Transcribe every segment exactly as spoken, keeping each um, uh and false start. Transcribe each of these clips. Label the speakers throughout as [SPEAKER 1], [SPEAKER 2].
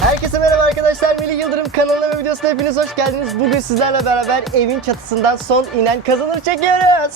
[SPEAKER 1] Herkese merhaba arkadaşlar, Melih Yıldırım kanalına ve videosuna hepiniz hoş geldiniz. Bugün sizlerle beraber evin çatısından son inen kazanır çekiyoruz.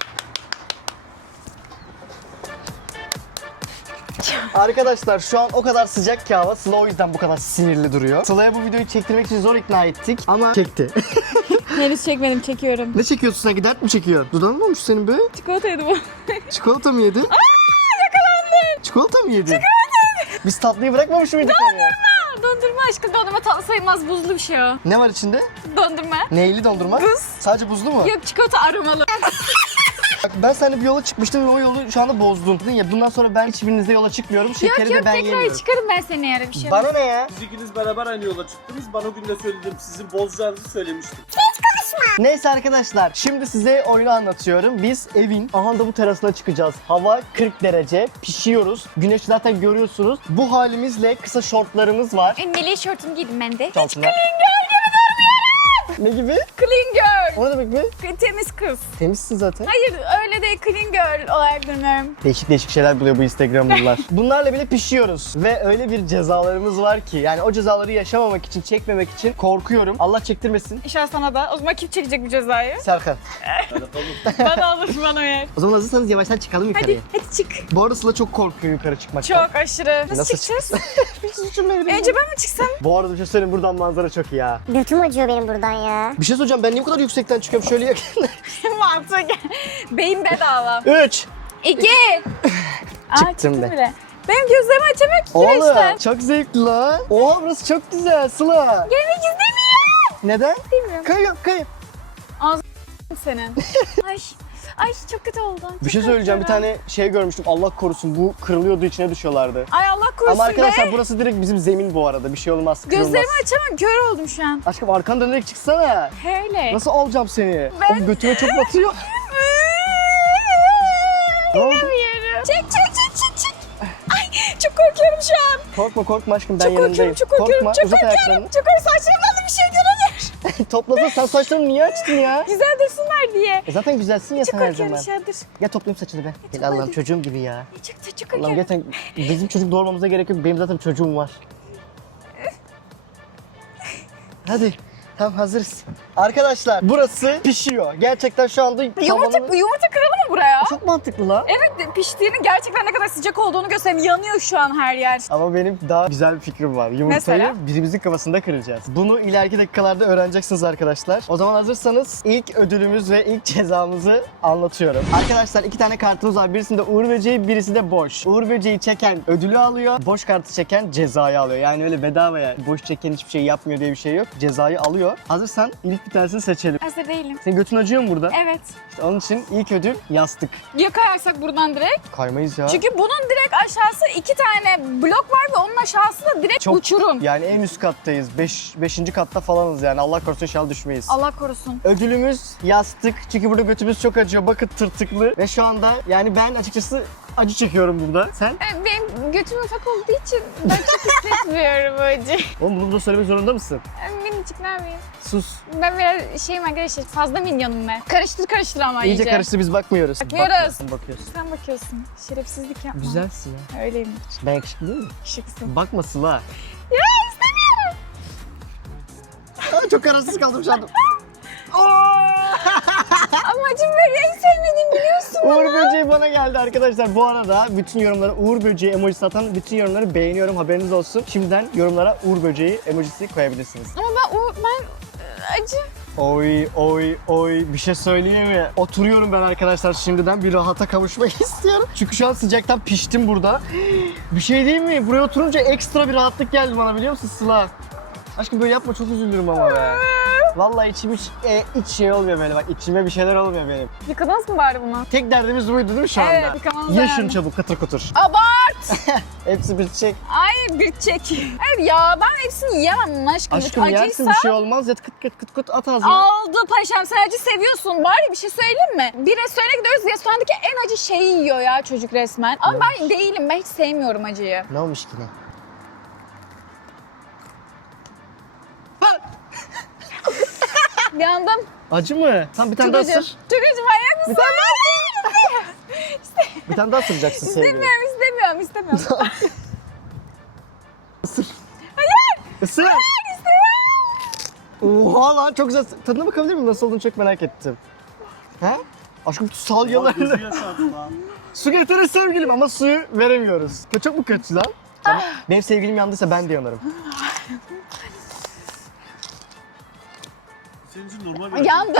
[SPEAKER 1] Arkadaşlar şu an o kadar sıcak ki hava, Sıla o yüzden bu kadar sinirli duruyor. Sıla'ya bu videoyu çektirmek için zor ikna ettik ama çekti.
[SPEAKER 2] Henüz çekmedim, çekiyorum.
[SPEAKER 1] Ne çekiyorsun sanki, dert mi çekiyorsun? Dudağın mı olmuş senin be?
[SPEAKER 2] Çikolataydı bu.
[SPEAKER 1] Çikolata mı yedin?
[SPEAKER 2] Aaa yakalandım.
[SPEAKER 1] Çikolata mı yedin? Çikolata. Biz tatlıyı bırakmamış mıydık?
[SPEAKER 2] Dondurma. Dondurma aşkım, dondurma tatlı sayılmaz, buzlu bir şey o.
[SPEAKER 1] Ne var içinde?
[SPEAKER 2] Dondurma.
[SPEAKER 1] Neyli dondurma?
[SPEAKER 2] Buz.
[SPEAKER 1] Sadece buzlu mu?
[SPEAKER 2] Yok, çikolata aromalı.
[SPEAKER 1] Bak ben seninle bir yola çıkmıştım ve o yolu şu anda bozdun. Dedin ya, bundan sonra ben hiçbirinizle yola çıkmıyorum. Şekeri
[SPEAKER 2] yok
[SPEAKER 1] de
[SPEAKER 2] yok,
[SPEAKER 1] ben
[SPEAKER 2] tekrar
[SPEAKER 1] yemiyorum.
[SPEAKER 2] çıkarım ben seni yarın bir şey.
[SPEAKER 1] Bana ne ya?
[SPEAKER 3] Siz ikiniz beraber aynı yola çıktınız. Bana o gün de söyledim. Sizin bozacağınızı söylemiştim.
[SPEAKER 1] Neyse arkadaşlar, şimdi size oyunu anlatıyorum. Biz evin aha da bu terasına çıkacağız. Hava kırk derece, pişiyoruz. Güneş zaten görüyorsunuz. Bu halimizle kısa şortlarımız var.
[SPEAKER 2] E, milli şortumu giydim ben de.
[SPEAKER 1] Altına.
[SPEAKER 2] Clean girl gibi durmuyorum.
[SPEAKER 1] Ne gibi?
[SPEAKER 2] Clean girl.
[SPEAKER 1] O ne demek mi?
[SPEAKER 2] Temiz kız.
[SPEAKER 1] Temizsin zaten.
[SPEAKER 2] Hayır, öyle değil, clean girl olarak durmuyorum.
[SPEAKER 1] Değişik değişik şeyler buluyor bu Instagram'lılar. Bunlarla bile pişiyoruz. Ve öyle bir cezalarımız var ki, yani o cezaları yaşamamak için, çekmemek için korkuyorum. Allah çektirmesin.
[SPEAKER 2] İnşallah sana da. O zaman kim çekecek bu cezayı?
[SPEAKER 1] Serkan.
[SPEAKER 3] Hadi bakalım.
[SPEAKER 2] Bana alır, bana yer.
[SPEAKER 1] O zaman hazırsanız yavaştan çıkalım yukarıya.
[SPEAKER 2] Hadi, hadi çık.
[SPEAKER 1] Bu arada Sıla çok korkuyor yukarı çıkmaktan.
[SPEAKER 2] Çok aşırı. Nasıl,
[SPEAKER 1] Nasıl
[SPEAKER 2] çıkacağız?
[SPEAKER 1] Hiç düşünmedim.
[SPEAKER 2] Önce ben mi çıksam?
[SPEAKER 1] Bu arada bir şey söyleyeyim, buradan manzara çok iyi ya.
[SPEAKER 4] Götüm acıyor benim buradan ya.
[SPEAKER 1] Bir şey söyleyeceğim, ben niye bu kadar yüksekten çıkıyorum şöyle yakın.
[SPEAKER 2] Mantık. Beyin bedava.
[SPEAKER 1] Üç.
[SPEAKER 2] İki. Aa,
[SPEAKER 1] Çıktım
[SPEAKER 2] çıktım
[SPEAKER 1] de.
[SPEAKER 2] bile. Benim gözlerimi açamıyor ki
[SPEAKER 1] Oğlum
[SPEAKER 2] güneşten.
[SPEAKER 1] çok zevkli lan. Oha burası çok güzel Sıla.
[SPEAKER 2] Gelmek istemiyorum.
[SPEAKER 1] Neden?
[SPEAKER 2] Bilmiyorum.
[SPEAKER 1] Kayıp kayıp.
[SPEAKER 2] Senin. Ay. Ay çok kötü oldu.
[SPEAKER 1] Bir şey söyleyeceğim, bir tane şey görmüştüm, Allah korusun, bu kırılıyordu, içine düşüyorlardı.
[SPEAKER 2] Ay Allah korusun
[SPEAKER 1] Ama arkadaşlar
[SPEAKER 2] be.
[SPEAKER 1] burası direkt bizim zemin bu arada, bir şey olmaz, kırılmaz.
[SPEAKER 2] Gözlerimi açamam, kör oldum şu an.
[SPEAKER 1] Aşkım arkanı dönerek çıksana.
[SPEAKER 2] Öyle.
[SPEAKER 1] Nasıl alacağım seni?
[SPEAKER 2] Ben-
[SPEAKER 1] O götüme çok batıyor. Ne oldu?
[SPEAKER 2] Bilmiyorum. Çek çek çek çek çek. Ay çok korkuyorum şu an.
[SPEAKER 1] Korkma korkma aşkım, ben
[SPEAKER 2] Çok
[SPEAKER 1] yanındayım.
[SPEAKER 2] korkuyorum, çok korkuyorum,
[SPEAKER 1] Korkma,
[SPEAKER 2] çok
[SPEAKER 1] uzat
[SPEAKER 2] korkuyorum.
[SPEAKER 1] ayaklarını.
[SPEAKER 2] Çok korkuyorum, saçlarımdan da bir şey görünüyor.
[SPEAKER 1] Toplasana, sen saçlarını niye açtın ya?
[SPEAKER 2] Güzel dursunlar diye.
[SPEAKER 1] E zaten güzelsin ya
[SPEAKER 2] Çok
[SPEAKER 1] sen her
[SPEAKER 2] korkuyorum
[SPEAKER 1] zaman.
[SPEAKER 2] şu an, dur.
[SPEAKER 1] Gel toplayayım saçını be. Gel
[SPEAKER 2] topla
[SPEAKER 1] Allah'ım,
[SPEAKER 2] hadi.
[SPEAKER 1] çocuğum gibi ya.
[SPEAKER 2] Ay, Çok çok çok
[SPEAKER 1] Allah'ım
[SPEAKER 2] korkuyorum.
[SPEAKER 1] gerçekten bizim çocuk doğurmamıza gerek yok. Benim zaten çocuğum var. Hadi. Tamam, hazırız. Arkadaşlar burası pişiyor. Gerçekten şu anda
[SPEAKER 2] Yumurta,
[SPEAKER 1] tavanı-
[SPEAKER 2] yumurta kıralım mı buraya?
[SPEAKER 1] Çok mantıklı lan.
[SPEAKER 2] Evet, piştiğinin gerçekten ne kadar sıcak olduğunu göstereyim. Yanıyor şu an her yer.
[SPEAKER 1] Ama benim daha güzel bir fikrim var. Yumurtayı
[SPEAKER 2] Mesela?
[SPEAKER 1] birimizin kafasında kıracağız. Bunu ileriki dakikalarda öğreneceksiniz arkadaşlar. O zaman hazırsanız ilk ödülümüz ve ilk cezamızı anlatıyorum. Arkadaşlar iki tane kartımız var. Birisinde Uğur Böceği, birisi de boş. Uğur Böceği çeken ödülü alıyor. Boş kartı çeken cezayı alıyor. Yani öyle bedavaya boş çeken hiçbir şey yapmıyor diye bir şey yok. Cezayı alıyor. Hazırsan ilk bir tanesini seçelim.
[SPEAKER 2] Hazır değilim.
[SPEAKER 1] Senin götün acıyor mu burada?
[SPEAKER 2] Evet.
[SPEAKER 1] İşte onun için ilk ödül yastık.
[SPEAKER 2] Ya kayarsak buradan direkt?
[SPEAKER 1] Kaymayız ya.
[SPEAKER 2] Çünkü bunun direkt aşağısı iki tane blok var ve onun aşağısı da direkt
[SPEAKER 1] Çok-
[SPEAKER 2] uçurum.
[SPEAKER 1] Yani en üst kattayız. Beş, beşinci katta falanız yani. Allah korusun inşallah düşmeyiz.
[SPEAKER 2] Allah korusun.
[SPEAKER 1] Ödülümüz yastık. Çünkü burada götümüz çok acıyor. Bakın tırtıklı. Ve şu anda yani ben açıkçası acı çekiyorum burada. Sen?
[SPEAKER 2] Evet, benim götüm ufak olduğu için ben çok hissetmiyorum acı.
[SPEAKER 1] Oğlum bunu burada söylemek zorunda mısın?
[SPEAKER 2] Minicik ne yapayım?
[SPEAKER 1] Sus.
[SPEAKER 2] Ben biraz şeyim arkadaşlar, fazla minyonum ben. Karıştır karıştır ama iyice.
[SPEAKER 1] İyice karıştı, biz bakmıyoruz.
[SPEAKER 2] Bakmıyoruz.
[SPEAKER 1] Bakmıyorsun, bakıyorsun.
[SPEAKER 2] Sen bakıyorsun. Şerefsizlik yapma.
[SPEAKER 1] Güzelsin ya.
[SPEAKER 2] Öyleyim.
[SPEAKER 1] Ben yakışıklı değil mi?
[SPEAKER 2] Şıksın.
[SPEAKER 1] Bakma Sıla.
[SPEAKER 2] Ya istemiyorum.
[SPEAKER 1] Aa, çok kararsız kaldım şu anda.
[SPEAKER 2] Amacım böyle en sevmediğim biliyorsun
[SPEAKER 1] Uğur
[SPEAKER 2] bana.
[SPEAKER 1] Böceği bana geldi arkadaşlar. Bu arada bütün yorumlara Uğur Böceği emoji satan bütün yorumları beğeniyorum, haberiniz olsun. Şimdiden yorumlara Uğur Böceği emojisi koyabilirsiniz.
[SPEAKER 2] Ama ben, o, ben e, acı.
[SPEAKER 1] Oy oy oy, bir şey söyleyeyim mi? Oturuyorum ben arkadaşlar, şimdiden bir rahata kavuşmak istiyorum. Çünkü şu an sıcaktan piştim burada. Bir şey değil mi? Buraya oturunca ekstra bir rahatlık geldi bana, biliyor musun Sıla? Aşkım böyle yapma, çok üzülürüm ama be. Vallahi içim hiç, e, iç şey olmuyor böyle, bak içime bir şeyler olmuyor benim.
[SPEAKER 2] Yıkadınız mı bari bunu?
[SPEAKER 1] Tek derdimiz buydu değil mi şu
[SPEAKER 2] Evet,
[SPEAKER 1] anda?
[SPEAKER 2] yıkamanız
[SPEAKER 1] Ye şunu
[SPEAKER 2] önemli.
[SPEAKER 1] çabuk, kıtır kutur.
[SPEAKER 2] Abart!
[SPEAKER 1] Hepsi bir çek.
[SPEAKER 2] Ay bir çek. Evet ya, ben hepsini yiyemem aşkım.
[SPEAKER 1] Aşkım
[SPEAKER 2] Acıysa
[SPEAKER 1] yersin, bir şey olmaz. Ya kıt kıt kıt kıt at ağzına.
[SPEAKER 2] aldı paşam, sen acı seviyorsun. Bari bir şey söyleyeyim mi? Bir restorana gidiyoruz, restorandaki en acı şeyi yiyor ya çocuk resmen. Ama ben değilim, ben hiç sevmiyorum acıyı.
[SPEAKER 1] Ne olmuş ki ne?
[SPEAKER 2] Yandım.
[SPEAKER 1] Acı mı? Sen bir tane
[SPEAKER 2] Çok
[SPEAKER 1] daha
[SPEAKER 2] acı.
[SPEAKER 1] ısır.
[SPEAKER 2] Çok acı, manyak mısın?
[SPEAKER 1] Bir tane daha ısıracaksın sevgilim.
[SPEAKER 2] İstemiyorum, istemiyorum, istemiyorum.
[SPEAKER 1] Isır.
[SPEAKER 2] Hayır!
[SPEAKER 1] Isır. Oha lan çok güzel. Tadına bakabilir miyim? Nasıl olduğunu çok merak ettim. Ha? Aşkım sal
[SPEAKER 3] Ya
[SPEAKER 1] yalan.
[SPEAKER 3] gözü yaşardı lan.
[SPEAKER 1] Su getirin sevgilim ama suyu veremiyoruz. Çok mu kötü lan? Tamam. Benim sevgilim yandıysa ben de yanarım.
[SPEAKER 3] Senin için normal bir
[SPEAKER 2] Yandım.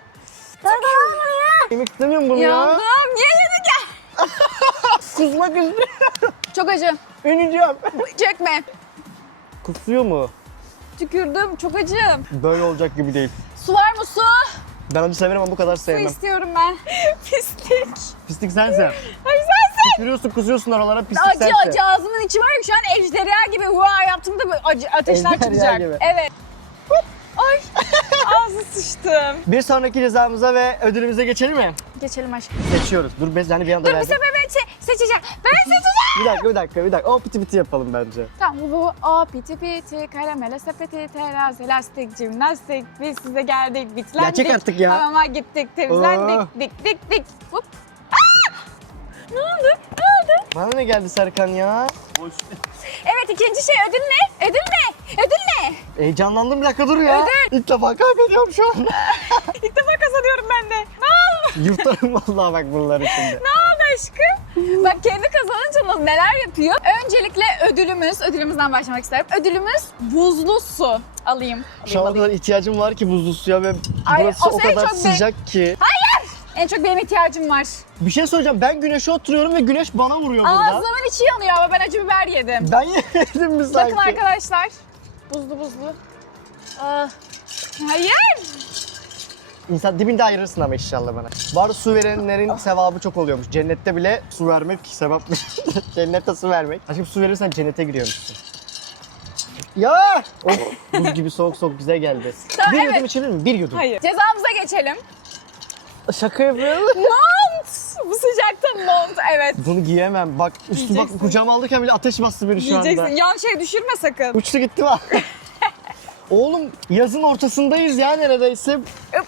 [SPEAKER 1] Yemek istemiyorum bunu ya.
[SPEAKER 2] Yandım. Niye yedik ya?
[SPEAKER 1] Kusmak üzere.
[SPEAKER 2] Çok acı.
[SPEAKER 1] Üneceğim.
[SPEAKER 2] Çekme.
[SPEAKER 1] Kusuyor mu?
[SPEAKER 2] Tükürdüm. Çok acı.
[SPEAKER 1] Böyle olacak gibi değil.
[SPEAKER 2] Su var mı su?
[SPEAKER 1] Ben acı severim ama bu kadar
[SPEAKER 2] Su
[SPEAKER 1] sevmem.
[SPEAKER 2] istiyorum ben. Pislik.
[SPEAKER 1] Pislik sensin.
[SPEAKER 2] Hayır sensin.
[SPEAKER 1] Tükürüyorsun, kusuyorsun oralara, pislik
[SPEAKER 2] Acı
[SPEAKER 1] sensin.
[SPEAKER 2] acı ağzımın içi var ya şu an ejderha gibi hua yaptığımda böyle acı ateşler
[SPEAKER 1] Ejderha
[SPEAKER 2] çıkacak.
[SPEAKER 1] gibi.
[SPEAKER 2] Evet. Ay ağzı sıçtım.
[SPEAKER 1] Bir sonraki cezamıza ve ödülümüze geçelim mi?
[SPEAKER 2] Geçelim aşkım.
[SPEAKER 1] Seçiyoruz. Dur ben hani bir anda
[SPEAKER 2] Dur bir
[SPEAKER 1] verdim.
[SPEAKER 2] sefer ben se- seçeceğim. Ben seçeceğim.
[SPEAKER 1] Bir dakika, bir dakika, bir dakika. O piti piti yapalım bence.
[SPEAKER 2] Tamam bu bu. O piti piti karamele sepeti terazi lastik jimnastik biz size geldik bitlendik.
[SPEAKER 1] Ya çek artık ya.
[SPEAKER 2] Hamama gittik temizlendik
[SPEAKER 1] Oo.
[SPEAKER 2] dik dik dik. Hop. Aa! Ne oldu? Ne oldu?
[SPEAKER 1] Bana ne geldi Serkan ya?
[SPEAKER 3] boş.
[SPEAKER 2] Evet ikinci şey ödül ne? Ödül ne? Ödül ne?
[SPEAKER 1] Heyecanlandım bir dakika dur ya.
[SPEAKER 2] Ödül.
[SPEAKER 1] İlk defa kaybediyorum şu an.
[SPEAKER 2] İlk defa kazanıyorum ben de. Ne oldu?
[SPEAKER 1] Yurtlarım vallahi bak bunlar içinde.
[SPEAKER 2] Ne oldu aşkım? Bak kendi kazanınca neler yapıyor? Öncelikle ödülümüz, ödülümüzden başlamak isterim. Ödülümüz buzlu su. Alayım.
[SPEAKER 1] Şu an o
[SPEAKER 2] alayım,
[SPEAKER 1] kadar ihtiyacım var ki buzlu suya ve
[SPEAKER 2] Ay,
[SPEAKER 1] burası
[SPEAKER 2] o
[SPEAKER 1] o
[SPEAKER 2] senin
[SPEAKER 1] kadar
[SPEAKER 2] çok be-
[SPEAKER 1] sıcak ki.
[SPEAKER 2] En çok benim ihtiyacım var.
[SPEAKER 1] Bir şey söyleyeceğim. Ben güneşe oturuyorum ve güneş bana vuruyor burada.
[SPEAKER 2] Ağzımın içi yanıyor ama ben acı biber yedim.
[SPEAKER 1] Ben yedim mi sanki?
[SPEAKER 2] Bakın arkadaşlar. Buzlu buzlu. Ah. Hayır.
[SPEAKER 1] İnsan dibinde ayırırsın ama inşallah bana. Var su verenlerin sevabı çok oluyormuş. Cennette bile su vermek sevapmış. Cennette su vermek. Aşkım su verirsen cennete giriyormuşsun. Ya! Oh, buz gibi soğuk soğuk güzel geldi.
[SPEAKER 2] Tamam,
[SPEAKER 1] bir
[SPEAKER 2] evet.
[SPEAKER 1] yudum içilir mi? Bir yudum.
[SPEAKER 2] Hayır. Cezamıza geçelim.
[SPEAKER 1] Şaka yapıyorum.
[SPEAKER 2] Mont. Bu sıcakta mont. Evet.
[SPEAKER 1] Bunu giyemem. Bak üstü bak
[SPEAKER 2] Giyeceksin.
[SPEAKER 1] kucağıma alırken bile ateş bastı beni şu anda.
[SPEAKER 2] Yiyeceksin. Yan şey düşürme sakın.
[SPEAKER 1] Uçtu gitti bak. Oğlum yazın ortasındayız ya neredeyse.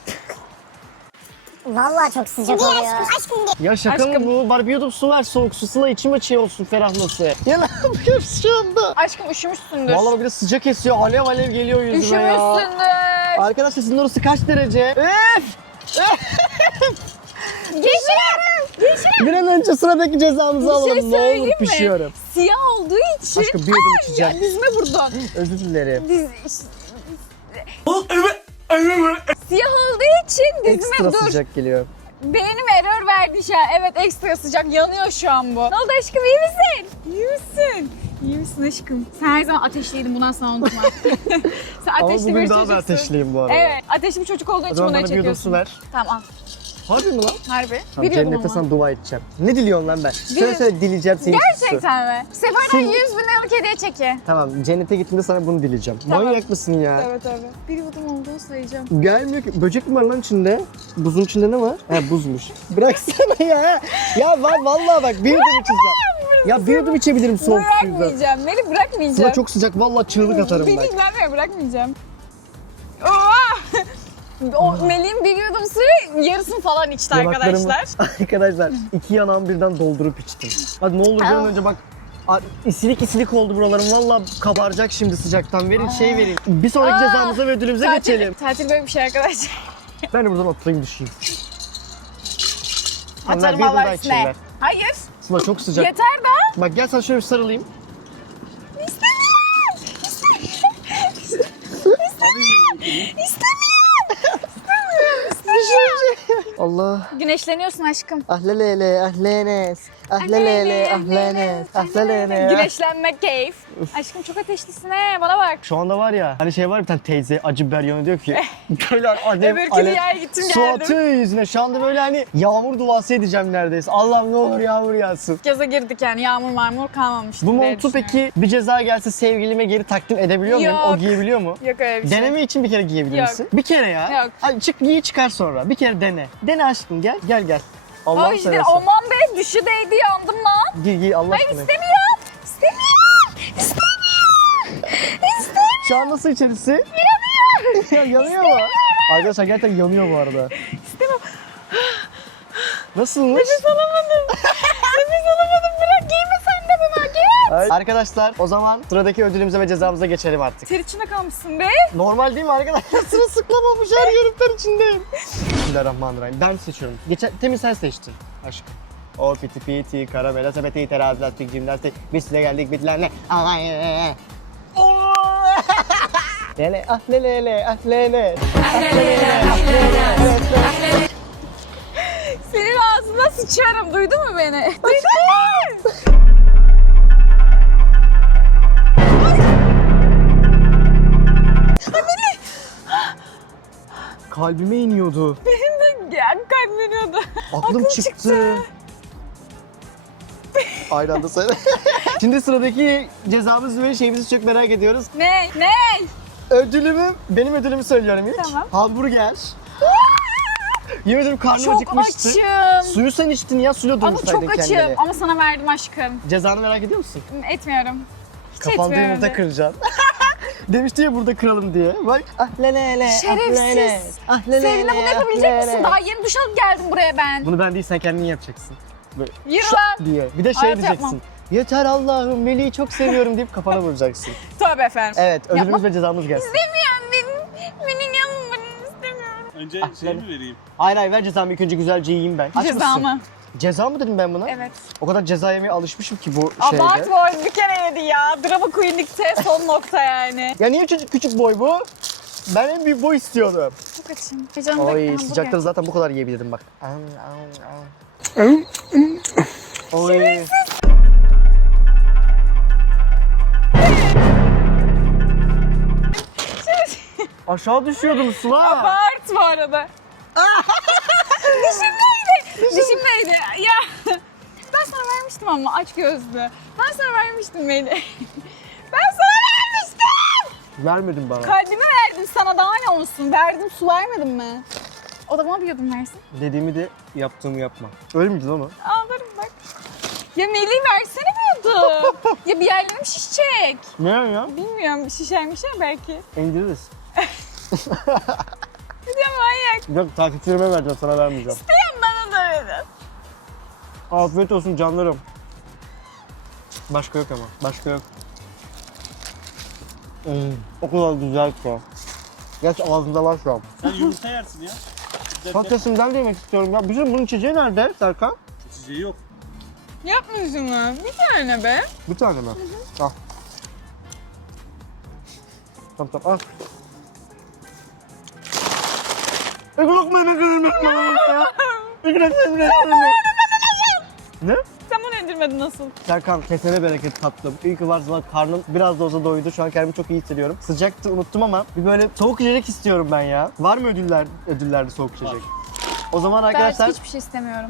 [SPEAKER 4] Vallahi çok sıcak oluyor.
[SPEAKER 1] Ya şaka
[SPEAKER 2] Aşkım.
[SPEAKER 1] mı bu? Bari bir yudum su ver soğuk su. Sıla içim açıyor olsun ferahlasın. Ya ne yapıyorsun şu anda?
[SPEAKER 2] Aşkım üşümüşsündür.
[SPEAKER 1] Vallahi bir de sıcak esiyor. Alev alev geliyor yüzüme ya.
[SPEAKER 2] Üşümüşsündür.
[SPEAKER 1] Arkadaşlar sizin orası kaç derece? Öf!
[SPEAKER 2] Geçirim. Geçirim.
[SPEAKER 1] Bir an önce sıradaki cezamızı
[SPEAKER 2] Bir
[SPEAKER 1] alalım.
[SPEAKER 2] şey
[SPEAKER 1] Ne
[SPEAKER 2] söyleyeyim
[SPEAKER 1] olur
[SPEAKER 2] mi?
[SPEAKER 1] pişiyorum.
[SPEAKER 2] Siyah olduğu için.
[SPEAKER 1] Aşkım bir yudum
[SPEAKER 2] Ay,
[SPEAKER 1] içeceğim.
[SPEAKER 2] ya dizme buradan.
[SPEAKER 1] Özür dilerim.
[SPEAKER 2] Diz... Siyah olduğu için dizime
[SPEAKER 1] Ekstra
[SPEAKER 2] dur.
[SPEAKER 1] sıcak geliyor.
[SPEAKER 2] Beynim error verdi şu an. Evet ekstra sıcak yanıyor şu an bu. Ne oldu aşkım iyi misin? İyi misin? İyi misin aşkım? Sen her zaman ateşliydin bundan sonra unutma. Sen
[SPEAKER 1] Ama
[SPEAKER 2] ateşli bir
[SPEAKER 1] bugün daha da
[SPEAKER 2] çocuksun.
[SPEAKER 1] ateşliyim bu arada.
[SPEAKER 2] Evet ateşli bir çocuk olduğu
[SPEAKER 1] O
[SPEAKER 2] için
[SPEAKER 1] zaman
[SPEAKER 2] bunları
[SPEAKER 1] bana bir yudum su
[SPEAKER 2] çekiyorsun.
[SPEAKER 1] ver.
[SPEAKER 2] Tamam al.
[SPEAKER 1] Harbi mi lan?
[SPEAKER 2] Harbi.
[SPEAKER 1] Tamam,
[SPEAKER 2] Bir yudum
[SPEAKER 1] cennette
[SPEAKER 2] ama.
[SPEAKER 1] sana dua edeceğim. Ne diliyorsun lan ben? Söyle söyle dileyeceğim seni.
[SPEAKER 2] Gerçekten mi? Seferden
[SPEAKER 1] Su-
[SPEAKER 2] yüz bin liralık hediye çeki.
[SPEAKER 1] Tamam cennete gittiğimde sana bunu dileyeceğim.
[SPEAKER 2] Tamam.
[SPEAKER 1] Manyak mısın ya?
[SPEAKER 2] Evet evet. Bir yudum olduğunu sayacağım.
[SPEAKER 1] Gelmiyor ki. Böcek mi var lan içinde? Buzun içinde ne var? He buzmuş. Bıraksana ya. Ya var vallahi bak bir yudum içeceğim. Ya bir yudum içebilirim soğuk suyla.
[SPEAKER 2] Bırakmayacağım. Beni bırakmayacağım.
[SPEAKER 1] Sıla çok sıcak vallahi çığlık atarım
[SPEAKER 2] Beni
[SPEAKER 1] bak.
[SPEAKER 2] ilgilenmiyor bırakmayacağım. Oha! O Melih'in bir yudum suyu yarısını falan içti
[SPEAKER 1] Yanaklarımı-
[SPEAKER 2] arkadaşlar.
[SPEAKER 1] Arkadaşlar iki yanağımı birden doldurup içtim. Hadi ne olur bir an
[SPEAKER 2] Ah.
[SPEAKER 1] önce bak. a- İsilik isilik oldu buralarım. Vallahi kabaracak şimdi sıcaktan. Verin şey verin. Bir sonraki
[SPEAKER 2] Ah.
[SPEAKER 1] cezamıza ve ödülümüze
[SPEAKER 2] Tatil,
[SPEAKER 1] geçelim.
[SPEAKER 2] tatil böyle bir şey arkadaşlar.
[SPEAKER 1] Ben de buradan oturayım düşeyim. Onlar
[SPEAKER 2] Atarım
[SPEAKER 1] bir yudum
[SPEAKER 2] Allah
[SPEAKER 1] daha
[SPEAKER 2] üstüne.
[SPEAKER 1] içeyim ver.
[SPEAKER 2] Hayır.
[SPEAKER 1] Sıla çok sıcak.
[SPEAKER 2] Yeter be.
[SPEAKER 1] Bak gel sana şöyle bir sarılayım. Allah.
[SPEAKER 2] Güneşleniyorsun aşkım.
[SPEAKER 1] Ahlelele ahlenes. Ahlelele ahlenes. Ahlelele.
[SPEAKER 2] Güneşlenmek keyif. Aşkım çok ateşlisin he bana bak.
[SPEAKER 1] Şu anda var ya hani şey var bir tane teyze acı biber yanıyor diyor ki böyle alev
[SPEAKER 2] Öbür
[SPEAKER 1] alev
[SPEAKER 2] dünyaya gittim
[SPEAKER 1] su
[SPEAKER 2] geldim.
[SPEAKER 1] atıyor yüzüne. Şu anda böyle hani yağmur duası edeceğim neredeyse. Allah'ım ne olur yağmur yağsın.
[SPEAKER 2] Yaza girdik yani yağmur marmur kalmamıştı.
[SPEAKER 1] Bu
[SPEAKER 2] diye
[SPEAKER 1] montu
[SPEAKER 2] düşünüyorum.
[SPEAKER 1] peki bir ceza gelse sevgilime geri takdim edebiliyor muyum? O
[SPEAKER 2] Yok.
[SPEAKER 1] giyebiliyor mu?
[SPEAKER 2] Yok öyle bir şey.
[SPEAKER 1] Deneme için bir kere giyebilir
[SPEAKER 2] Yok.
[SPEAKER 1] misin? Bir kere ya.
[SPEAKER 2] Yok.
[SPEAKER 1] Hadi çık giy çıkar sonra. Bir kere dene. Dene aşkım gel. Gel gel. Allah'ını
[SPEAKER 2] Ay işte
[SPEAKER 1] seversen.
[SPEAKER 2] aman be düşü değdi yandım lan.
[SPEAKER 1] Giy giy Allah
[SPEAKER 2] Hayır
[SPEAKER 1] aşkına.
[SPEAKER 2] istemiyorum. İstemiyorum. İstemiyorum. İstemiyorum.
[SPEAKER 1] Şu an nasıl içerisi?
[SPEAKER 2] Yanıyor.
[SPEAKER 1] Ya yanıyor mu? Arkadaşlar gerçekten yanıyor bu arada.
[SPEAKER 2] İstemiyorum.
[SPEAKER 1] Nasılmış?
[SPEAKER 2] Nefes alamadım. Nefes alamadım. Bırak giyme sen de buna. Giy.
[SPEAKER 1] Ay. Arkadaşlar o zaman sıradaki ödülümüze ve cezamıza geçelim artık.
[SPEAKER 2] Ter içinde kalmışsın be.
[SPEAKER 1] Normal değil mi arkadaşlar? Sıra sıklamamış, her yerim ter içindeyim. Bismillahirrahmanirrahim. Ben seçiyorum. Geçen, temin sen seçtin. Aşkım. O piti piti, karamela sepeti, terazi lastik, jimnastik. Biz size geldik bitlerle. Ay. Lele, ah lele, ah lele. Ah lele, ah lele.
[SPEAKER 2] Senin ağzına sıçarım. Duydun mu beni? Duydun mu?
[SPEAKER 1] Kalbime iniyordu.
[SPEAKER 2] Benim de kalpleniyordu.
[SPEAKER 1] Aklım çıktı. Aynı anda söyle. Şimdi sıradaki cezamız ve şeyimizi çok merak ediyoruz.
[SPEAKER 2] Ne? Ne?
[SPEAKER 1] Ödülümü, benim ödülümü söylüyorum ilk.
[SPEAKER 2] Tamam.
[SPEAKER 1] Hamburger. Yemin ederim karnım
[SPEAKER 2] Çok
[SPEAKER 1] acıkmıştı.
[SPEAKER 2] açım.
[SPEAKER 1] Suyu sen içtin ya, suyla
[SPEAKER 2] Ama
[SPEAKER 1] doyursaydın
[SPEAKER 2] çok açım.
[SPEAKER 1] kendini.
[SPEAKER 2] Ama sana verdim aşkım.
[SPEAKER 1] Cezanı merak ediyor musun?
[SPEAKER 2] Etmiyorum. Hiç
[SPEAKER 1] Kafanda
[SPEAKER 2] etmiyorum.
[SPEAKER 1] yumurta
[SPEAKER 2] de.
[SPEAKER 1] kıracaksın. Demişti ya burada kıralım diye. Bak. Ah lele le.
[SPEAKER 2] Şerefsiz.
[SPEAKER 1] Ah lele
[SPEAKER 2] Seninle bunu yapabilecek misin? Daha yeni duş alıp geldim buraya ben.
[SPEAKER 1] Bunu ben değil, sen kendin yapacaksın. Böyle
[SPEAKER 2] Yürü
[SPEAKER 1] şak
[SPEAKER 2] lan.
[SPEAKER 1] diye. Bir de şey
[SPEAKER 2] Hayat
[SPEAKER 1] diyeceksin.
[SPEAKER 2] yapmam.
[SPEAKER 1] Yeter Allah'ım, Melih'i çok seviyorum deyip kafana vuracaksın.
[SPEAKER 2] Tövbe efendim.
[SPEAKER 1] Evet, ödülümüz
[SPEAKER 2] Yapma.
[SPEAKER 1] ve cezamız gelsin.
[SPEAKER 2] İstemiyorum benim. Benim yanımı ben istemiyorum.
[SPEAKER 3] Önce
[SPEAKER 1] Ah,
[SPEAKER 3] şey
[SPEAKER 1] lan.
[SPEAKER 3] mi vereyim?
[SPEAKER 1] Hayır hayır, ver cezamı ilk önce güzelce yiyeyim ben. Aç mısın?
[SPEAKER 2] Cezamı.
[SPEAKER 1] Ceza mı dedim ben buna?
[SPEAKER 2] Evet.
[SPEAKER 1] O kadar ceza yemeye alışmışım ki bu şeyde.
[SPEAKER 2] Abartma, bir kere yedi ya. Drama Queen'likte son nokta yani.
[SPEAKER 1] Ya niye küçük, küçük boy bu? Ben en büyük boy istiyordum.
[SPEAKER 2] Çok açım. Heyecanlı
[SPEAKER 1] Oy,
[SPEAKER 2] bekliyorum,
[SPEAKER 1] sıcakta
[SPEAKER 2] buraya.
[SPEAKER 1] zaten bu kadar yiyebilirdim bak. Am, am, am. Oy. Aşağı düşüyordum Sıla.
[SPEAKER 2] Abart bu arada. Dişimdeydi. Dişimdeydi. Ya. Ben sana vermiştim ama aç gözlü. Ben sana vermiştim beni. Ben sana vermiştim.
[SPEAKER 1] Vermedin bana.
[SPEAKER 2] Kalbimi verdim sana, daha ne olsun. Verdim, su vermedim mi? O da bana bir yudum versin.
[SPEAKER 1] Dediğimi de yaptığımı yapma. Öyle miydi lan o?
[SPEAKER 2] Ağlarım bak. Ya Melih versene bir yudum. Ya bir yerlerim şişecek.
[SPEAKER 1] Ne ya?
[SPEAKER 2] Bilmiyorum, şişermiş ya belki.
[SPEAKER 1] İndiririz.
[SPEAKER 2] Ya manyak.
[SPEAKER 1] Yok, takipçilerime vereceğim, sana vermeyeceğim.
[SPEAKER 2] Ya bana da verin.
[SPEAKER 1] Afiyet olsun canlarım. Başka yok ama. Başka yok. Hmm, o kadar güzel ki. Gerçi ağzımda var şu an.
[SPEAKER 3] Sen yumurta yersin ya. Güzel
[SPEAKER 1] Patatesimden de yemek istiyorum ya. Bizim bunun içeceği nerede Serkan?
[SPEAKER 3] içeceği yok.
[SPEAKER 2] Yapmışsın mı? Bir tane be.
[SPEAKER 1] Bir tane mi? Al. Tamam tamam al. İkrak beni kırmızı ya. İkrak beni Ne?
[SPEAKER 2] Sen bunu indirmedin nasıl?
[SPEAKER 1] Serkan, kesene bereket tatlım. İyi ki varsın, bak karnım biraz da olsa doydu. Şu an kendimi çok iyi hissediyorum. Sıcaktı, unuttum ama bir böyle soğuk içecek istiyorum ben ya. Var mı ödüller, ödüllerde soğuk içecek? O zaman arkadaşlar...
[SPEAKER 2] Ben hiçbir şey istemiyorum.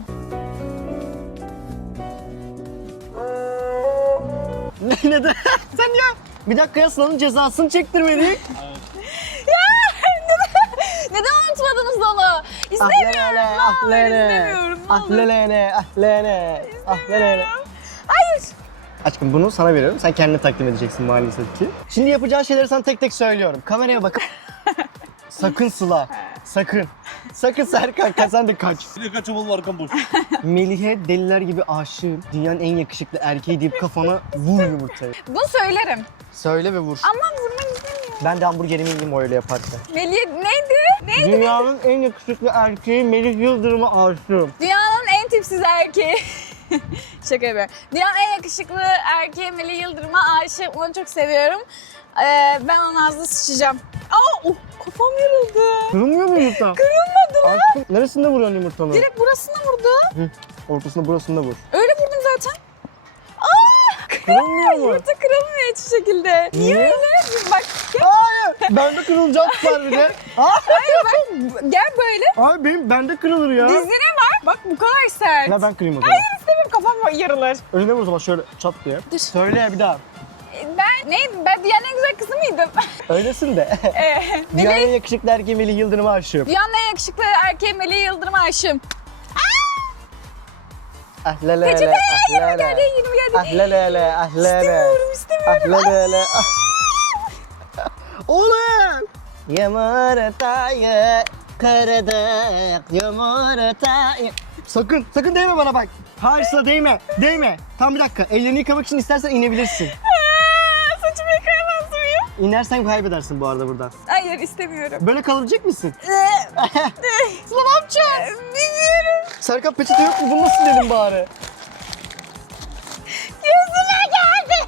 [SPEAKER 1] Ne neden? Sen ya bir dakika ya, Sıla'nın cezasını çektirmedik.
[SPEAKER 2] Neden unutmadınız onu?
[SPEAKER 1] Ah
[SPEAKER 2] İstemiyorum.
[SPEAKER 1] lele,
[SPEAKER 2] ne
[SPEAKER 1] ah
[SPEAKER 2] olur,
[SPEAKER 1] lele.
[SPEAKER 2] istemiyorum. Ne
[SPEAKER 1] Ah
[SPEAKER 2] olur.
[SPEAKER 1] lele, ah lele, ah lele.
[SPEAKER 2] Hayır.
[SPEAKER 1] Aşkım bunu sana veriyorum. Sen kendine takdim edeceksin maalesef ki. Şimdi yapacağın şeyleri sana tek tek söylüyorum. Kameraya bakıp sakın Sıla. Sakın. Sakın Serkan, kazan da kaç.
[SPEAKER 3] Bir de kaçamalı var arkam boş.
[SPEAKER 1] Melih'e deliler gibi aşığım. Dünyanın en yakışıklı erkeği deyip kafana vur yumurtayı.
[SPEAKER 2] Bunu söylerim.
[SPEAKER 1] Söyle ve vur.
[SPEAKER 2] Ama vurmak istemiyorum.
[SPEAKER 1] Ben de hamburgerimi yiyeyim o öyle yaparsa.
[SPEAKER 2] Melih neydi? Neydi?
[SPEAKER 1] Dünyanın en yakışıklı erkeği Melih Yıldırım'a aşığım.
[SPEAKER 2] Dünyanın en tipsiz erkeği. Şaka yapıyorum. Dünyanın en yakışıklı erkeği Melih Yıldırım'a aşığım. Onu çok seviyorum. Ee, ben onun ağzına sıçacağım. Aa, oh, kafam yarıldı.
[SPEAKER 1] Kırılmıyor mu yumurta?
[SPEAKER 2] Kırılmadı lan.
[SPEAKER 1] Aşkım neresinde vuruyorsun yumurtanı?
[SPEAKER 2] Direkt burasına vurdu.
[SPEAKER 1] Ortasına burasında vur.
[SPEAKER 2] Öyle vurdum zaten. Aa!
[SPEAKER 1] Kırılmıyor mu?
[SPEAKER 2] Yumurta kırılmıyor hiçbir şekilde. Niye
[SPEAKER 1] Niye?
[SPEAKER 2] öyle? Bak, gel,
[SPEAKER 1] Hayır! Bende kırılacak var bir de.
[SPEAKER 2] hayır bak. Gel böyle.
[SPEAKER 1] Abi benim bende kırılır ya.
[SPEAKER 2] Dizine var. Bak bu kadar sert.
[SPEAKER 1] Ya ben kırayım o zaman.
[SPEAKER 2] Hayır istemiyorum, kafam yarılır.
[SPEAKER 1] Önüne vur o zaman şöyle çat diye.
[SPEAKER 2] Dur.
[SPEAKER 1] Söyle bir daha.
[SPEAKER 2] Ben neydim? Ben dünyanın en güzel kızı mıydım?
[SPEAKER 1] Öylesin de.
[SPEAKER 2] Ee,
[SPEAKER 1] Dünyanın en
[SPEAKER 2] Melih,
[SPEAKER 1] yakışıklı erkeği Melih Yıldırım'a aşığım.
[SPEAKER 2] dünyanın en yakışıklı erkeği Melih Yıldırım'a aşığım.
[SPEAKER 1] Ah lele
[SPEAKER 2] Peçete
[SPEAKER 1] le, ah
[SPEAKER 2] yine
[SPEAKER 1] lele.
[SPEAKER 2] geldi, yine geldi.
[SPEAKER 1] Ah lele le, ah lele.
[SPEAKER 2] İstemiyorum,
[SPEAKER 1] Ah
[SPEAKER 2] istemiyorum.
[SPEAKER 1] lele le, ah. Oğlum! Yumurtayı kırdık, yumurtayı... Sakın, sakın değme bana bak. Hayır Sıla değme, değme. Tam bir dakika. Ellerini yıkamak için istersen inebilirsin.
[SPEAKER 2] Aa, saçımı yıkayamaz mıyım?
[SPEAKER 1] İnersen kaybedersin bu arada buradan.
[SPEAKER 2] Hayır istemiyorum.
[SPEAKER 1] Böyle kalabilecek misin?
[SPEAKER 2] Sıla ne yapacağız? Bilmiyorum.
[SPEAKER 1] Serkan peçete yok mu? Bunu nasıl dedim bari?
[SPEAKER 2] Yüzüme geldi.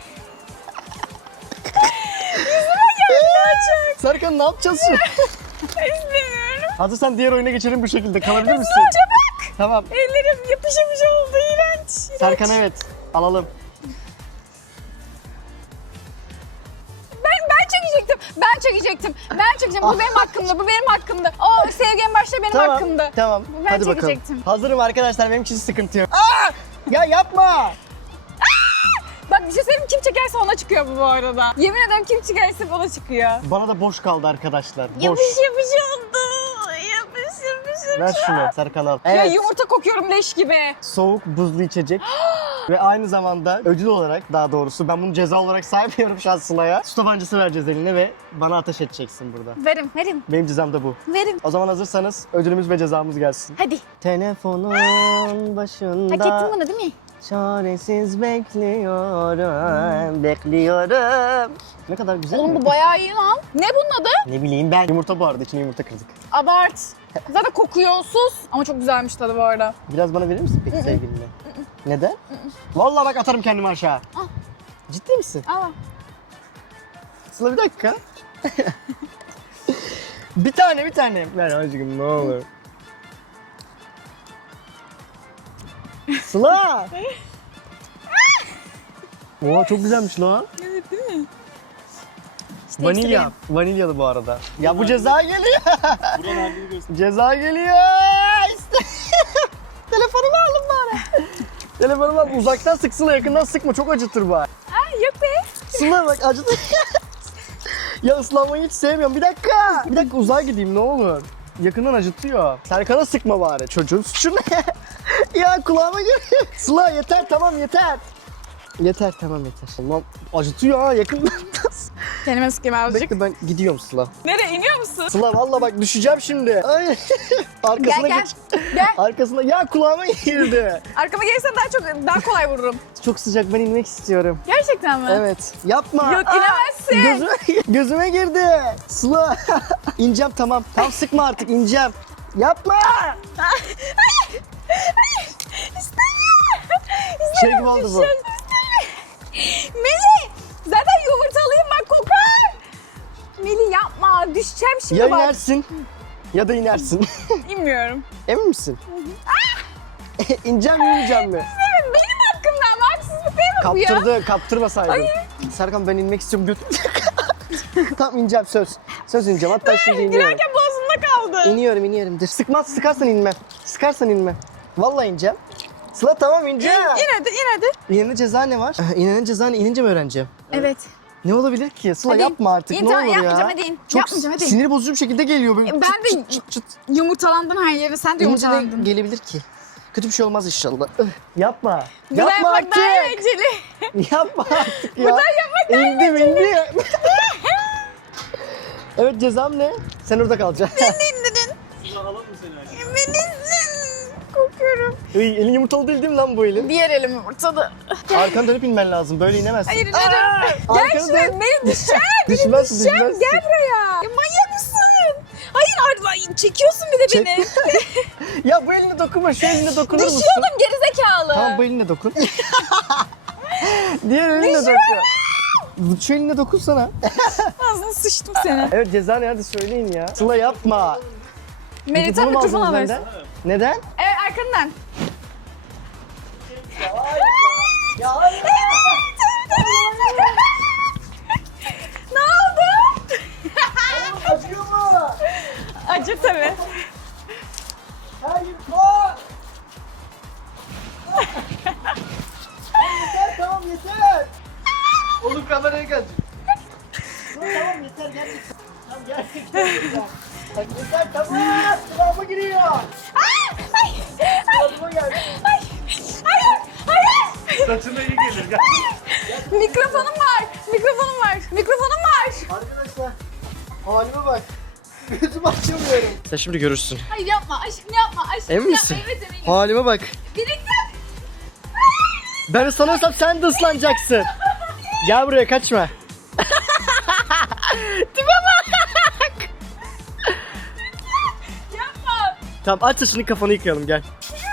[SPEAKER 2] Yüzüme geldi çok.
[SPEAKER 1] Serkan ne yapacağız şimdi?
[SPEAKER 2] İstemiyorum.
[SPEAKER 1] Hazırsan diğer oyuna geçelim bu şekilde. Kalabilir misin?
[SPEAKER 2] Çabuk.
[SPEAKER 1] Tamam.
[SPEAKER 2] Ellerim yapış yapış oldu. İğrenç. İğrenç.
[SPEAKER 1] Serkan evet. Alalım.
[SPEAKER 2] Ben, ben çekecektim. Ben çekecektim. Ben çekeceğim. Bu benim hakkımda. Bu benim hakkımda. O sevgim başta benim
[SPEAKER 1] Tamam.
[SPEAKER 2] hakkımda.
[SPEAKER 1] Tamam.
[SPEAKER 2] Ben
[SPEAKER 1] Hadi bakalım.
[SPEAKER 2] çekecektim.
[SPEAKER 1] Hazırım arkadaşlar. Benim için sıkıntı yok. Aa! Ya yapma.
[SPEAKER 2] Bak bir şey söyleyeyim, kim çekerse ona çıkıyor bu bu arada. Yemin ederim kim çekerse ona çıkıyor.
[SPEAKER 1] Bana da boş kaldı arkadaşlar. Boş.
[SPEAKER 2] Yapış yapış oldu. Yapış yapış
[SPEAKER 1] Ver
[SPEAKER 2] yapış.
[SPEAKER 1] şunu Serkan al.
[SPEAKER 2] Ya
[SPEAKER 1] Evet.
[SPEAKER 2] yumurta kokuyorum leş gibi.
[SPEAKER 1] Soğuk buzlu içecek. Ve aynı zamanda ödül olarak daha doğrusu ben bunu ceza olarak saymıyorum şu an Sıla'ya. Su tabancası vereceğiz eline ve bana ateş edeceksin burada.
[SPEAKER 2] Verim, verim,
[SPEAKER 1] Benim cezam da bu.
[SPEAKER 2] verim.
[SPEAKER 1] O zaman hazırsanız ödülümüz ve cezamız gelsin.
[SPEAKER 2] Hadi.
[SPEAKER 1] Telefonun başında
[SPEAKER 2] Hak ettin bunu değil mi?
[SPEAKER 1] çaresiz bekliyorum, bekliyorum. Ne kadar güzel
[SPEAKER 2] Oğlum
[SPEAKER 1] mi?
[SPEAKER 2] bu bayağı iyi lan. Ne bunun adı?
[SPEAKER 1] Ne bileyim ben. Yumurta bu arada, içine yumurta kırdık.
[SPEAKER 2] Abart. Zaten kokuyor, sus. Ama çok güzelmiş tadı bu arada.
[SPEAKER 1] Biraz bana verir misin peki sevgilinle? Neden? Vallahi bak atarım kendimi aşağı.
[SPEAKER 2] Al.
[SPEAKER 1] Ciddi misin?
[SPEAKER 2] Aa.
[SPEAKER 1] Sıla bir dakika. bir tane bir tane. Ver aşkım ne olur. Sıla! Oha çok güzelmiş lan.
[SPEAKER 2] Evet değil mi?
[SPEAKER 1] Vanilya. Vanilyalı bu arada. Ya bu ceza geliyor.
[SPEAKER 3] Buranın halini göster.
[SPEAKER 1] Ceza geliyor. İşte. Telefonumu alın bari. Telefonumu al. Uzaktan sık Sıla, yakından sıkma. Çok acıtır bari.
[SPEAKER 2] Aa yok be.
[SPEAKER 1] Sıla bak acıtır. Ya ıslanmayı hiç sevmiyorum. Bir dakika. Bir dakika uzağa gideyim ne olur. Yakından acıtıyor. Serkan'a sıkma bari. Çocuğun suçu ne? Ya kulağıma geliyor. Sıla yeter tamam yeter. Yeter tamam yeter. Allah'ım acıtıyor ha yakından.
[SPEAKER 2] Kendime sıkayım azıcık.
[SPEAKER 1] Bekle ben gidiyorum Sıla.
[SPEAKER 2] Nereye iniyor musun?
[SPEAKER 1] Sıla valla bak düşeceğim şimdi. Ay. Arkasına
[SPEAKER 2] Gel, gel.
[SPEAKER 1] geç.
[SPEAKER 2] Gel.
[SPEAKER 1] Arkasına ya kulağıma girdi.
[SPEAKER 2] Arkama gelirsen daha çok daha kolay vururum.
[SPEAKER 1] Çok sıcak ben inmek istiyorum.
[SPEAKER 2] Gerçekten mi?
[SPEAKER 1] Evet. Yapma.
[SPEAKER 2] Yok
[SPEAKER 1] Aa,
[SPEAKER 2] inemezsin.
[SPEAKER 1] Gözüme, gözüme girdi. Sıla. İneceğim tamam. Tam sıkma artık ineceğim. Yapma. Şey gibi oldu bu.
[SPEAKER 2] Melih! Zaten yumurtalıyım bak kokar. Melih yapma düşeceğim şimdi
[SPEAKER 1] Ya
[SPEAKER 2] bak.
[SPEAKER 1] inersin ya da inersin.
[SPEAKER 2] İnmiyorum.
[SPEAKER 1] Emin misin? İneceğim mi ineceğim mi?
[SPEAKER 2] Benim, benim hakkımda ama haksızlık değil mi bu ya?
[SPEAKER 1] Kaptırdı, kaptırmasaydın. Serkan ben inmek istiyorum götür. Tamam ineceğim söz. Söz ineceğim hatta şimdi iniyorum.
[SPEAKER 2] Girerken boğazımda kaldı.
[SPEAKER 1] İniyorum iniyorum. Dur. Sıkmaz sıkarsan inmem. Sıkarsan inmem. Vallahi ineceğim. Sıla tamam ineceğim.
[SPEAKER 2] İn hadi in hadi.
[SPEAKER 1] İnenin ceza ne var? İnenin ceza ne? İnince mi öğreneceğim?
[SPEAKER 2] Evet.
[SPEAKER 1] Ne olabilir ki? Sıla
[SPEAKER 2] Hadi
[SPEAKER 1] yapma artık
[SPEAKER 2] in,
[SPEAKER 1] ne
[SPEAKER 2] tamam,
[SPEAKER 1] olur ya.
[SPEAKER 2] yapmayacağım, hadi in.
[SPEAKER 1] Çok
[SPEAKER 2] Yapmayacağım, hadi in.
[SPEAKER 1] sinir bozucu bir şekilde geliyor böyle.
[SPEAKER 2] Ben
[SPEAKER 1] çıt,
[SPEAKER 2] de-
[SPEAKER 1] çıt, çıt, çıt.
[SPEAKER 2] Yumurtalandın her yere sen de
[SPEAKER 1] İnince ne
[SPEAKER 2] yumurtalandın.
[SPEAKER 1] gelebilir ki? Kötü bir şey olmaz inşallah. Ih, yapma.
[SPEAKER 2] Güzel
[SPEAKER 1] Yapma
[SPEAKER 2] yapmak daha
[SPEAKER 1] artık.
[SPEAKER 2] eğlenceli.
[SPEAKER 1] Yapma artık ya.
[SPEAKER 2] Buradan yapmak daha
[SPEAKER 1] İndim indim. Evet cezam ne? Sen orada kalacaksın.
[SPEAKER 2] İndirin.
[SPEAKER 3] Sıla alalım mı seni aşkım?
[SPEAKER 2] Eminizin. Kokuyorum.
[SPEAKER 1] Ey, elin yumurtalı değil değil mi lan bu elin?
[SPEAKER 2] Diğer elim yumurtalı.
[SPEAKER 1] Arkanı dönüp inmen lazım. Böyle inemezsin.
[SPEAKER 2] Hayır inerim.
[SPEAKER 1] Aa,
[SPEAKER 2] Gel
[SPEAKER 1] arkanı
[SPEAKER 2] şuraya.
[SPEAKER 1] dön.
[SPEAKER 2] Beni düşer.
[SPEAKER 1] Düşmezsin,
[SPEAKER 2] düşer.
[SPEAKER 1] düşmezsin.
[SPEAKER 2] Gel buraya. Ya manyak mısın? Hayır Arda çekiyorsun bir de
[SPEAKER 1] Çek.
[SPEAKER 2] beni.
[SPEAKER 1] Ya bu eline dokunma. Şu eline dokunur musun?
[SPEAKER 2] Düşüyordum gerizekalı.
[SPEAKER 1] Tamam bu eline dokun. Diğer elinle dokun. Şu eline dokunsana.
[SPEAKER 2] Ağzına sıçtım seni.
[SPEAKER 1] Evet ceza ne hadi söyleyin ya. Sıla yapma.
[SPEAKER 2] Melih'ten
[SPEAKER 1] Mikrofonu mu
[SPEAKER 2] mikrofon
[SPEAKER 1] aldınız
[SPEAKER 2] alırsın.
[SPEAKER 1] benden? Neden?
[SPEAKER 2] Evet arkandan.
[SPEAKER 1] Ya hayır.
[SPEAKER 2] Ne oldu?
[SPEAKER 1] Acıyor mu?
[SPEAKER 2] Acı tabii.
[SPEAKER 1] Hayır. Aa! Yeter tamam yeter. Oğlum kameraya gelecek. Tamam yeter gerçekten. Tamam gerçekten yeter. Bak yeter tamam. Sıvama giriyor. Sıvama geldi.
[SPEAKER 2] Hayır, hayır.
[SPEAKER 3] Saçına iyi gelir gel.
[SPEAKER 2] Mikrofonum var, mikrofonum var, mikrofonum var.
[SPEAKER 1] Arkadaşlar halime bak. Gözümü açamıyorum. Sen şimdi görürsün.
[SPEAKER 2] Hayır yapma aşkım yapma aşkım.
[SPEAKER 1] Emin misin?
[SPEAKER 2] Yapma, evet eminim.
[SPEAKER 1] Halime bak.
[SPEAKER 2] Birlikte.
[SPEAKER 1] Ben ıslanırsam sen de ıslanacaksın. Gel buraya kaçma.
[SPEAKER 2] Yapma.
[SPEAKER 1] Tamam aç saçını kafanı yıkayalım gel.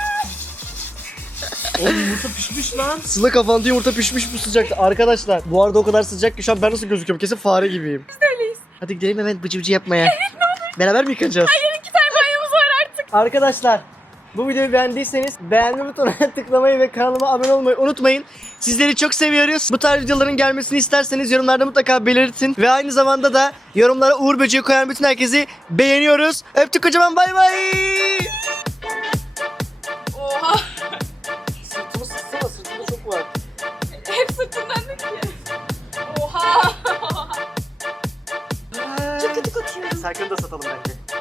[SPEAKER 3] Oğlum yumurta pişmiş lan.
[SPEAKER 1] Sıla kafanda yumurta pişmiş bu sıcakta. Arkadaşlar bu arada o kadar sıcak ki şu an ben nasıl gözüküyorum? Kesin fare gibiyim.
[SPEAKER 2] Biz de öyleyiz.
[SPEAKER 1] Hadi gidelim hemen bıcı bıcı yapmaya. Evet ne olur. Beraber mi yıkanacağız?
[SPEAKER 2] Hayır iki tane banyomuz var artık.
[SPEAKER 1] Arkadaşlar bu videoyu beğendiyseniz beğenme butonuna tıklamayı ve kanalıma abone olmayı unutmayın. Sizleri çok seviyoruz. Bu tarz videoların gelmesini isterseniz yorumlarda mutlaka belirtin. Ve aynı zamanda da yorumlara Uğur Böceği koyan bütün herkesi beğeniyoruz. Öptük kocaman bay bay.
[SPEAKER 2] Oha.
[SPEAKER 1] Sırtımı sıksana sırtımda çok var.
[SPEAKER 2] Hep sırtından ne ki? Oha.
[SPEAKER 1] Çok kötü kokuyor. Serkan'ı da satalım bence.